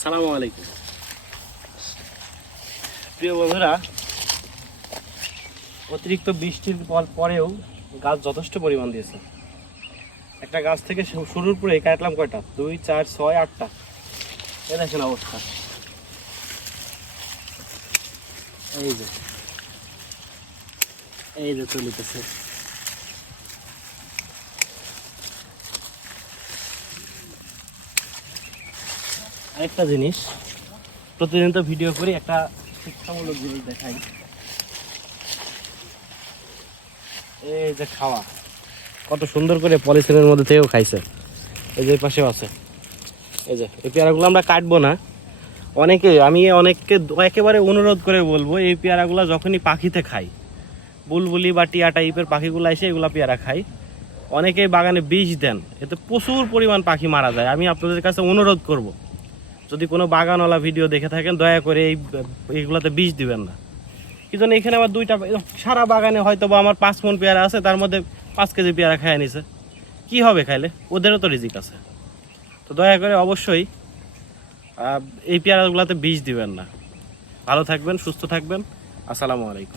আসসালামু আলাইকুম প্রিয় বন্ধুরা, অতিরিক্ত বৃষ্টির পরেও গাছ যথেষ্ট পরিমাণ দিয়েছে। একটা গাছ থেকে শুরুর পরে কাটলাম কয়টা, 2, 4, 6, 8টা। এ দেখেন অবস্থা, এই যে চলিতেছে। আরেকটা জিনিস, প্রতিদিন তো ভিডিও করি, একটা শিক্ষামূলক জিনিস দেখাই। এই যে খাওয়া, কত সুন্দর করে পলিথিনের মধ্যে থেকেও খাইছে। এই যে পাশেও আছে, এই যে এই পেয়ারাগুলো আমরা কাটবো না। আমি অনেককে একেবারে অনুরোধ করে বলবো, এই পেয়ারাগুলো যখনই পাখিতে খাই, বুলবুলি বা টিয়া টাইপের পাখিগুলো এসে এগুলো পেয়ারা খাই, অনেকেই বাগানে বিষ দেন, এতে প্রচুর পরিমাণ পাখি মারা যায়। আমি আপনাদের কাছে অনুরোধ করব, যদি কোনো বাগানওয়ালা ভিডিও দেখে থাকেন, দয়া করে এইগুলোতে বিষ দিবেন না। কিন্তু এখানে আবার সারা বাগানে হয়তো বা আমার 5 মণ পেয়ারা আছে, তার মধ্যে 5 কেজি পেয়ারা খাইয়ে নিছে। কি হবে খাইলে? ওদেরও তো রিজিক আছে। তো দয়া করে অবশ্যই এই পেয়ারাগুলোতে বিষ দিবেন না। ভালো থাকবেন, সুস্থ থাকবেন। আসসালামু আলাইকুম।